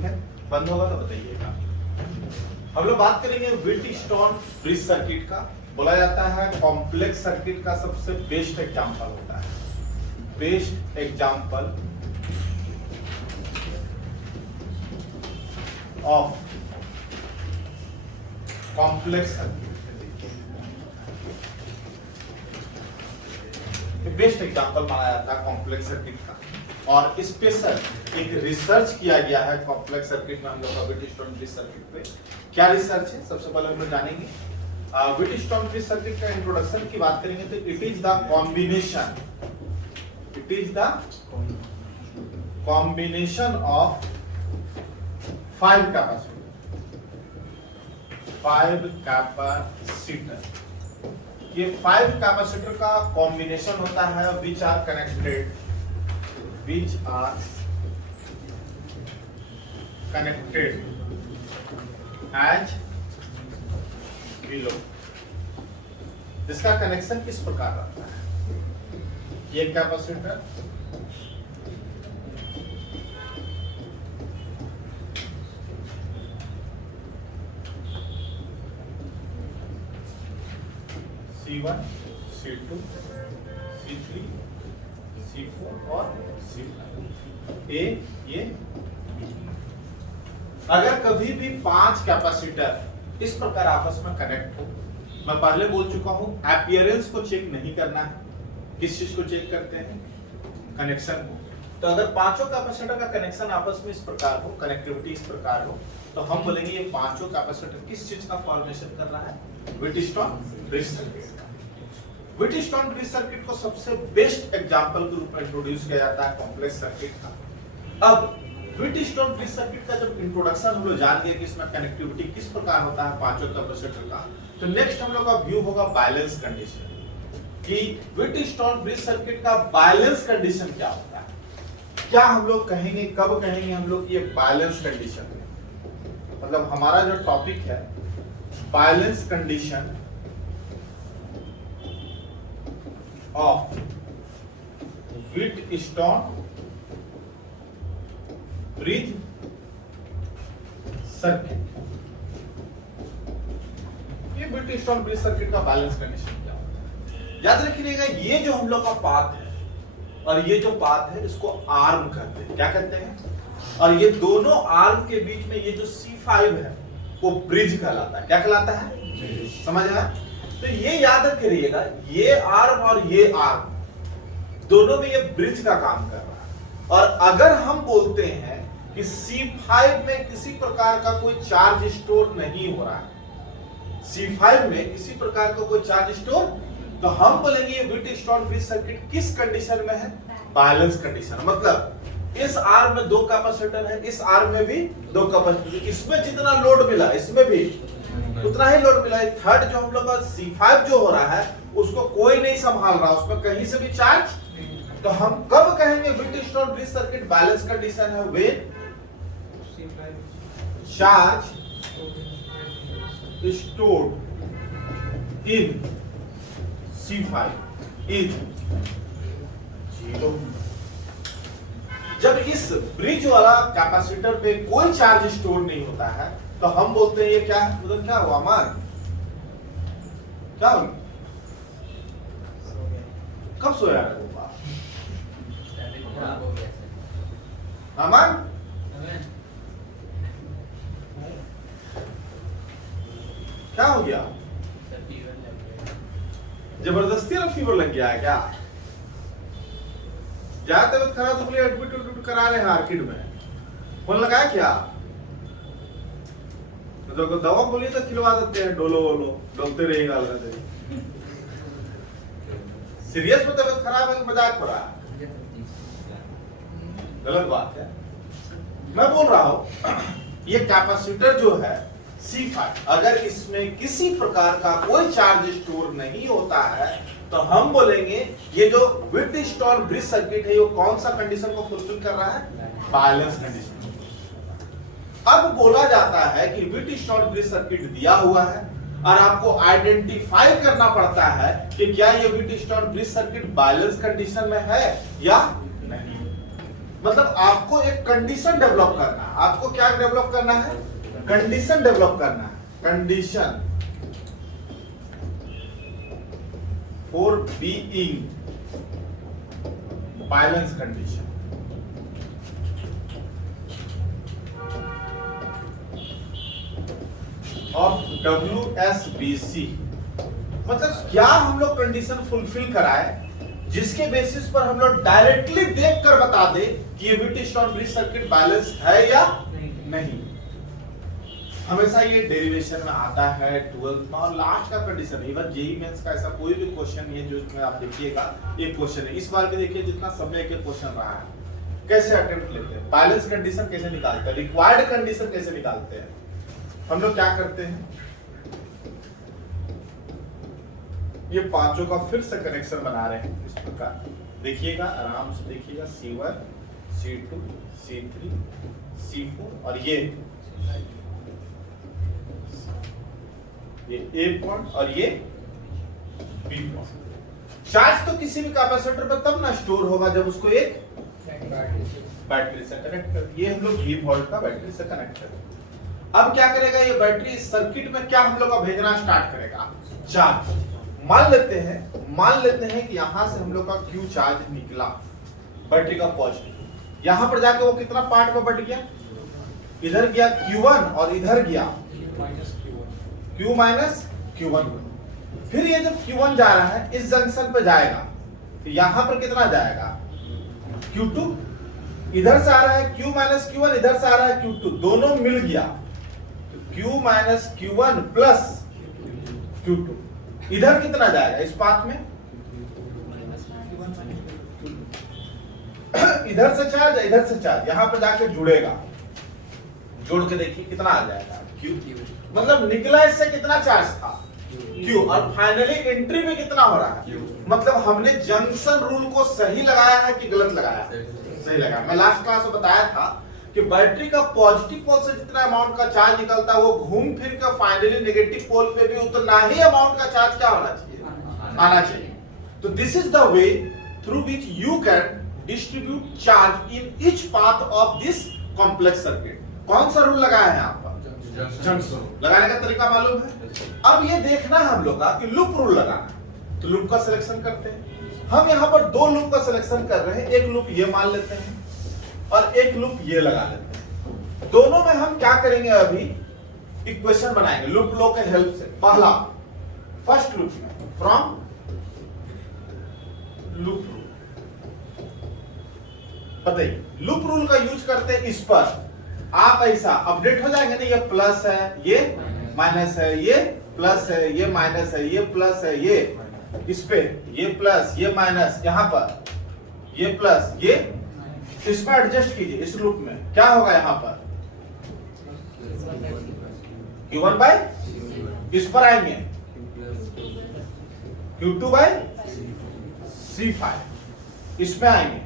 ठीक है, बंद होगा तो बताइएगा। हम लोग बात करेंगे व्हीटस्टोन ब्रिज सर्किट का। बोला जाता है कॉम्प्लेक्स सर्किट का सबसे बेस्ट एग्जांपल होता है, best example of complex circuit, best example माना जाता है कॉम्प्लेक्स सर्किट का। और स्पेशल एक रिसर्च किया गया है कॉम्प्लेक्स सर्किट में हम लोग का व्हीटस्टोन ब्रिज सर्किट पे। क्या रिसर्च है सबसे पहले हम लोग जानेंगे। व्हीटस्टोन ब्रिज सर्किट का इंट्रोडक्शन की बात करेंगे तो it is the combination, it is the combination of 5 capacitor. ये 5 कैपेसिटर का कॉम्बिनेशन होता है which are connected as below. इसका कनेक्शन किस प्रकार रहता है। ये capacitor C1, C2, C3, C4 और C5 ये अगर कभी भी 5 कैपेसिटर इस प्रकार आपस में कनेक्ट हो, मैं पहले बोल चुका हूं अपीयरेंस को चेक नहीं करना है। किस चीज को चेक करते हैं, कनेक्शन को। तो अगर पांचों कैपेसिटर का कनेक्शन आपस में इस प्रकार हो, कनेक्टिविटी इस प्रकार हो, तो हम बोलेंगे ये पांचों कैपेसिटर किस चीज का फॉर्मेशन कर रहा है, Wheatstone bridge circuit. Wheatstone bridge circuit को सबसे बेस्ट एग्जांपल के रूप में इंट्रोड्यूस किया जाता है कॉम्प्लेक्स सर्किट का। अब व्हीटस्टोन ब्रिज सर्किट का जब इंट्रोडक्शन हम लोग जान गए कि इसमें कनेक्टिविटी किस प्रकार होता है पांचों कैपेसिटर का, तो नेक्स्ट हम लोग का व्यू होगा बैलेंस कंडीशन, कि व्हीटस्टोन ब्रिज सर्किट का बैलेंस कंडीशन क्या होता है। क्या हम लोग कहेंगे, कब कहेंगे हम लोग ये बैलेंस कंडीशन, मतलब हमारा जो टॉपिक है balance condition of Wheatstone bridge circuit. ये व्हीटस्टोन ब्रिज सर्किट का बैलेंस कंडीशन क्या होता है। याद रखिएगा ये जो हम लोग का पाथ है और ये जो पाथ है इसको आर्म कहते हैं। क्या कहते हैं, और ये दोनों आर्म के बीच में ये जो C5 है वो ब्रिज कहलाता है। क्या कहलाता है, समझ आया। तो ये याद करिएगा ये आर्म और ये आर्म दोनों में ये ब्रिज का काम कर रहा है। और अगर हम बोलते हैं कि C5 में किसी प्रकार का कोई चार्ज स्टोर नहीं हो रहा है, C5 में किसी प्रकार का कोई चार्ज स्टोर, तो हम बोलेंगे ये व्हीटस्टोन ब्रिज सर्किट किस कंडीशन में है, बैलेंस कंडीशन। मतलब इस आर्म में 2 कैपेसिटर है, इस आर्म में भी 2 कैपेसिटर, इसमें जितना लोड मिला इसमें भी उतना ही लोड मिला है। थर्ड जो हम लोग का C5 जो हो रहा है उसको कोई नहीं संभाल रहा, उसमें कहीं से भी चार्ज। तो हम कब कहेंगे Wheatstone bridge circuit balance condition है, when charge stored in C5 is 0। जब इस ब्रिज वाला कैपेसिटर पे कोई चार्ज स्टोर नहीं होता है तो हम बोलते हैं ये क्या है, उधर क्या हुआ अमर, क्या हुआ, कब सोया है अमन, क्या हो गया, जबरदस्ती फीवर लग गया है क्या, ज्यादा तबियत खराब तो बोले एडमिट करा रहे हैं आर्किड में, फोन लगाया क्या, तो दवा बोलिए तो खिलवा देते हैं, डोलो वोलो डोलते रहेगा। सीरियस में तबियत खराब है कि मजाक हो रहा है, गलत बात है। मैं बोल रहा हूं ये कैपेसिटर जो है C5 अगर इसमें किसी प्रकार का कोई चार्ज स्टोर नहीं होता है तो हम बोलेंगे ये जो व्हीटस्टोन ब्रिज सर्किट है वो कौन सा कंडीशन को फुलफिल कर रहा है, बैलेंस कंडीशन। अब बोला जाता है कि व्हीटस्टोन ब्रिज सर्किट दिया हुआ है और आपको आइडेंटिफाई करना पड़ता है कि क्या ये Wheatstone bridge circuit balance condition में है या नहीं। मतलब आपको एक कंडीशन डेवलप करना है। आपको क्या डेवलप करना है? कंडीशन डेवलप करना है। Condition for being balance condition. Of WSBC, मतलब क्या हम लोग कंडीशन फुलफिल कराए जिसके बेसिस पर हम लोग डायरेक्टली देखकर बता दे कि ये व्हीटस्टोन ब्रिज सर्किट बैलेंस है या नहीं। हमेशा ये डेरिवेशन में आता है 12th में, और लास्ट का कंडीशन। इवन जेईई मेंस का ऐसा कोई भी क्वेश्चन नहीं है जो इसमें आप देखिएगा एक क्वेश्चन है। इस बार भी देखिए जितना समय एक क्वेश्चन रहा है, कैसे अटेम्प्ट लेते हैं, बैलेंस कंडीशन कैसे निकालते हैं, रिक्वायर्ड कंडीशन कैसे निकालते हैं। हम लोग क्या करते हैं, ये पांचों का फिर से कनेक्शन बना रहे हैं इस प्रकार। देखिएगा, आराम से देखिएगा, C1, C2, C3, C4 और ये A पॉइंट और ये B पॉइंट। चार्ज तो किसी भी कैपेसिटर पर तब ना स्टोर होगा जब उसको एक बैटरी से कनेक्ट कर। ये हम लोग V वोल्ट का बैटरी से कनेक्ट कर। अब क्या करेगा ये बैटरी सर्किट में, क्या हम लोग का भेजना स्टार्ट करेगा? चार्ज। मान लेते हैं कि यहां से हम लोग का Q चार्ज निकला, बैटरी का पॉजिटिव। यहां पर जाके वो कितना पार्ट में बट गया? इधर गया Q1 और इधर गया Q माइनस Q1। फिर ये जब Q1 जा रहा है इस जंक्शन पे जाएगा, तो यहां पर कितना जाएगा? Q2। इधर से आ रहा है Q माइनस Q1, इधर से आ रहा है Q2, दोनों मिल गया Q minus Q1 plus Q2। इधर कितना जाएगा इस पाथ में? इधर से चार्ज, इधर से चार्ज, यहां पर जाके जुड़ेगा। जोड़ के देखिए कितना आ जाएगा Q। मतलब निकला इससे कितना चार्ज था? Q। और फाइनली एंट्री में कितना हो रहा है? मतलब हमने जंक्शन रूल को सही लगाया है कि गलत लगाया? सही लगाया। मैं लास्ट क्लास में बताया था कि बैटरी का पॉजिटिव पोल से जितना अमाउंट का चार्ज निकलता है वो घूम फिर कर फाइनली नेगेटिव पोल पे भी उतना ही अमाउंट का चार्ज क्या होना चाहिए? आना चाहिए। तो this is the way through which you can distribute charge in each path of this complex circuit. कौन सा रूल लगाया है आपका? Junction rule. लगाने का तरीका मालूम है? अब ये देखना है हम लोग का कि लूप रूल लगाना। तो लूप का सिलेक्शन करते हैं। हम यहाँ पर दो लूप का सिलेक्शन कर रहे हैं। एक लूप ये मान लेते हैं और एक लूप ये लगा लेते हैं। दोनों में हम क्या करेंगे, अभी इक्वेशन बनाएंगे लूप लॉ के हेल्प से। पहला फर्स्ट लूप में फ्रॉम लूप रूल, बताइए लूप रूल का यूज करते हैं। इस पर आप ऐसा अपडेट हो जाएंगे ना, ये प्लस है, ये माइनस है, ये प्लस है, ये माइनस है, ये प्लस है, ये इस पे ये प्लस, ये माइनस, यहां पर ये प्लस, ये इसमें एडजस्ट कीजिए। इस लूप में क्या होगा? यहां पर Q1 बाय, इस पर आएंगे Q2 बाय C5, इसमें आएंगे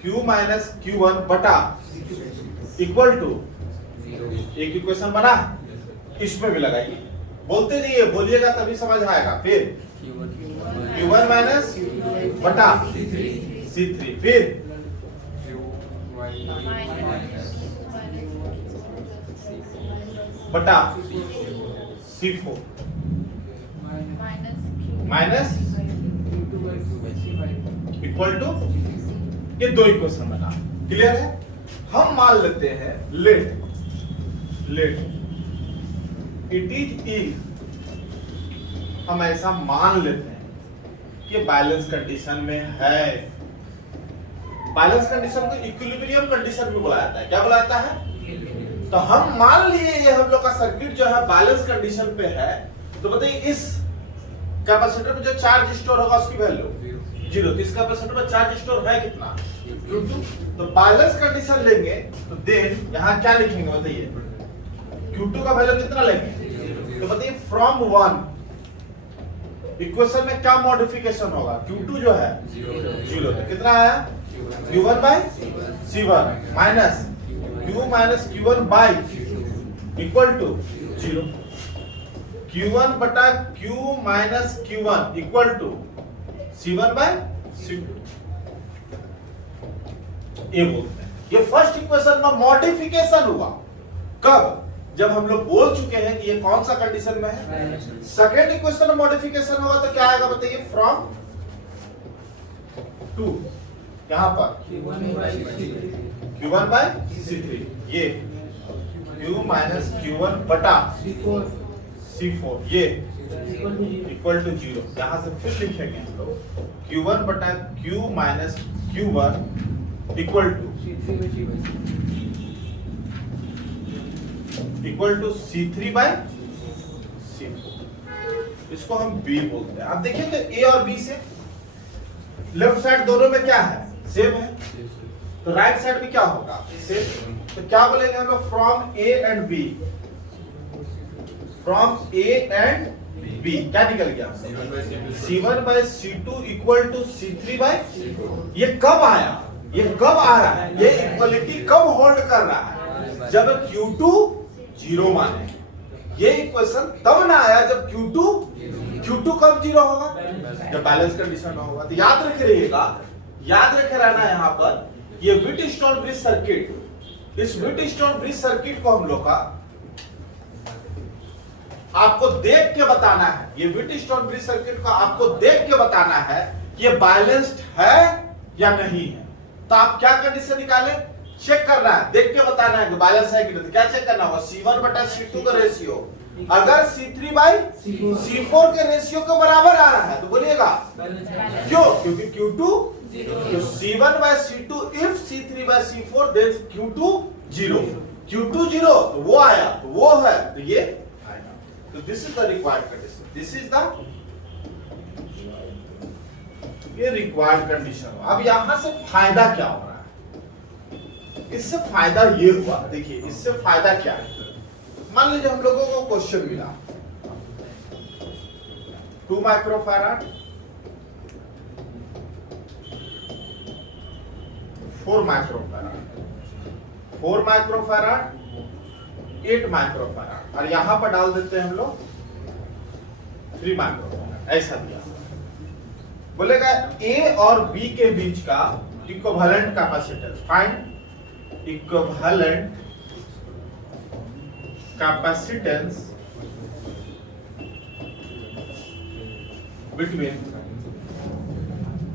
Q माइनस Q1 बटा इक्वल टू, एक इक्वेशन बना, इसमें भी लगाइए। बोलते जाइए, बोलिएगा तभी समझ आएगा। फिर Q1 माइनस बटा C3, फिर बटा C4 माइनस इक्वल टू, ये दो इक्वेशन बना। क्लियर है? हम मान लेते हैं लेट इट इज ई, हम ऐसा मान लेते हैं कि बैलेंस कंडीशन में है। बैलेंस कंडीशन को इक्विलिब्रियम कंडीशन भी बोला जाता है। क्या बोला जाता है? तो हम मान लिए ये हम लोग का सर्किट जो है बैलेंस कंडीशन पे है। तो बताइए इस कैपेसिटर पे जो चार्ज स्टोर होगा उसकी वैल्यू 0। तो इस कैपेसिटर पे चार्ज स्टोर है कितना? Q2। तो बैलेंस कंडीशन लेंगे तो देन यहां क्या लिखेंगे बताइए? Q2 का वैल्यू कितना लेंगे? तो बताइए फ्रॉम 1 इक्वेशन में क्या मॉडिफिकेशन होगा? Q2 जो है 0, तो कितना आया? Q1 by C1 minus Q minus Q1 by equal to 0। Q1 बटा Q minus Q1 equal to C1 by C2। ए बोलते हैं। ये फर्स्ट इक्वेशन में मॉडिफिकेशन हुआ कब? जब हम लोग बोल चुके हैं कि ये कौन सा कंडीशन में है। सेकेंड इक्वेशन में मॉडिफिकेशन होगा तो क्या आएगा बताइए, फ्रॉम टू यहां पर Q1 by C3, ये Q माइनस Q1 बटा C4 ये इक्वल टू 0। यहां से फिर लिखेंगे हम लोग Q1 बटा Q minus Q1 equal to C3 by C4। इसको हम B बोलते हैं। आप देखिए A और B से लेफ्ट साइड दोनों में क्या है, सेम है, तो राइट साइड में क्या होगा, सेम। तो क्या बोलेंगे हम लोग, from A and B, from A and B क्या निकल गया, C1 by C2 equal to C3 by। ये कब आया, ये कब आ रहा है, ये इक्वलिटी कब होल्ड कर रहा है, जब Q2 0 माने। ये इक्वेशन तब ना आया जब Q2 कब 0 होगा, जब बैलेंस कंडीशन में होगा। तो याद रखे रहिएगा, याद रखे रहना यहाँ पर, ये व्हीटस्टोन ब्रिज सर्किट, इस व्हीटस्टोन ब्रिज सर्किट को हम लोग का आपको देख के बताना है, ये व्हीटस्टोन ब्रिज सर्किट को आपको देख के बताना है कि ये बैलेंस्ड है या नहीं है। तो आप क्या कंडीशन निकाले, चेक करना है, देख के बताना है कि बैलेंस है कि नहीं। क्या चेक करना होगा, C1 बटा C2 का रेशियो अगर C3 by C4 के रेशियो के बराबर आ रहा है तो बोलिएगा क्यों, क्योंकि Q2 तो C1 by C2 if C3 by C4 then Q2 0, Q2 0 तो वो आया, तो वो है, तो ये आएगा। तो this is the required condition, this is the ये रिक्वायर्ड कंडीशन। अब यहां से फायदा क्या हो रहा है, इससे फायदा ये हुआ, देखिए इससे फायदा क्या है। मान लीजिए हम लोगों को क्वेश्चन मिला 2 माइक्रोफैराड 4 माइक्रोफैराड 4 माइक्रोफैराड 8 माइक्रोफैराड और यहां पर डाल देते हैं हम लोग 3 माइक्रोफैराड, ऐसा दिया। बोलेगा ए और बी के बीच का equivalent capacitance, find equivalent capacitance between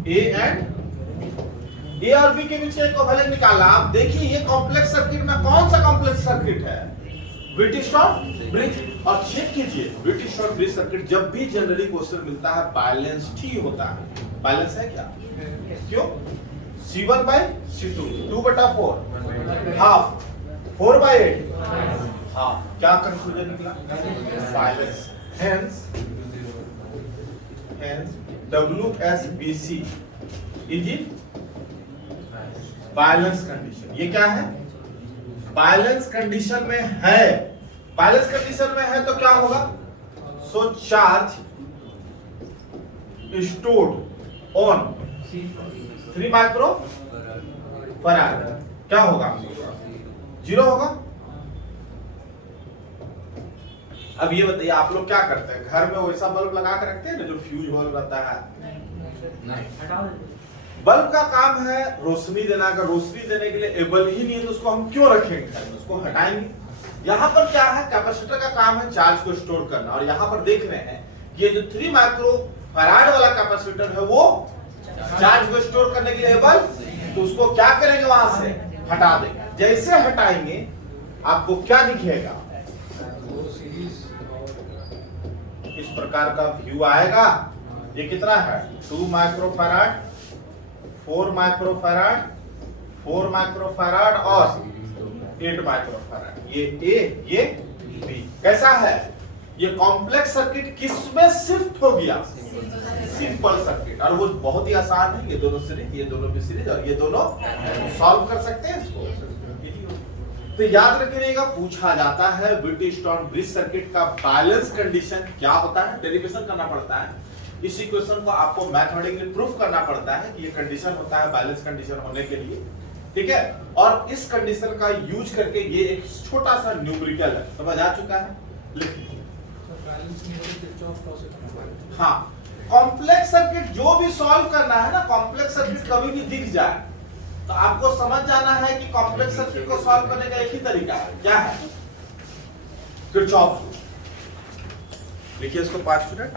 A और बी के बीच का इक्विवेलेंट निकालना। आप देखिए ये कॉम्प्लेक्स सर्किट में कौन सा कॉम्प्लेक्स सर्किट है, व्हीटस्टोन ब्रिज। और चेक कीजिए व्हीटस्टोन ब्रिज सर्किट जब भी जनरली क्वेश्चन मिलता है बैलेंस्ड ही होता है। बैलेंस है क्या, क्यों, C1 by C2 2/4 half 4 by 8 half, क्या कंक्लूजन निकला, balance. Hence WSBC is in balance condition. ये क्या है, बैलेंस कंडीशन में है, बैलेंस कंडीशन में है तो क्या होगा, so charge stored on 3 micro farad क्या होगा, 0 होगा। अब ये बताइए आप लोग क्या करते हैं, घर में वैसा बल्ब लगा कर रखते हैं ना जो फ्यूज बल्ब रहता है, नहीं, बल्ब का काम है रोशनी देना। अगर रोशनी देने के लिए एबल ही नहीं है तो उसको हम क्यों रखेंगे घर में, उसको हटाएंगे। यहाँ पर क्या है, कैपेसिटर का काम है चार्ज को स्टोर करना। और यहाँ पर देख रहे हैं ये जो 3 माइक्रो फैराड वाला कैपेसिटर है वो चार्ज को स्टोर करने के लिए एबल, तो उसको क्या करेंगे, वहां से हटा देंगे। जैसे हटाएंगे आपको क्या दिखेगा, इस प्रकार का व्यू आएगा। ये कितना है, 2 माइक्रोफैराड 4 माइक्रोफैराड 4 माइक्रोफैराड और 8 माइक्रोफैराड, ये ए ये बी। कैसा है, ये कॉम्प्लेक्स सर्किट किसमें शिफ्ट हो गया, सिंपल सर्किट। और वो बहुत ही आसान है, ये दोनों सीरीज, ये दोनों भी सीरीज, और ये दोनों सॉल्व कर सकते हैं इसको। तो याद रखिएगा, पूछा जाता है व्हीटस्टोन ब्रिज सर्किट का बैलेंस कंडीशन क्या होता है, डेरिवेशन करना पड़ता है। इस इक्वेशन को आपको मैथमेटिकली प्रूफ करना पड़ता है कि ये कंडीशन होता है बैलेंस कंडीशन होने के लिए, ठीक है। और इस कंडीशन का यूज करके ये एक छोटा सा न्यूमेरिकल है, समझ आ चुका है, लिखिए। हाँ, कॉम्प्लेक्स सर्किट जो भी सॉल्व करना है ना, कॉम्प्लेक्स सर्किट कभी भी दिख जाए तो आपको समझ जाना है कि कॉम्प्लेक्स सर्किट को सॉल्व करने का एक ही तरीका है, क्या है? किरचॉफ। लिखिए इसको 5 मिनट।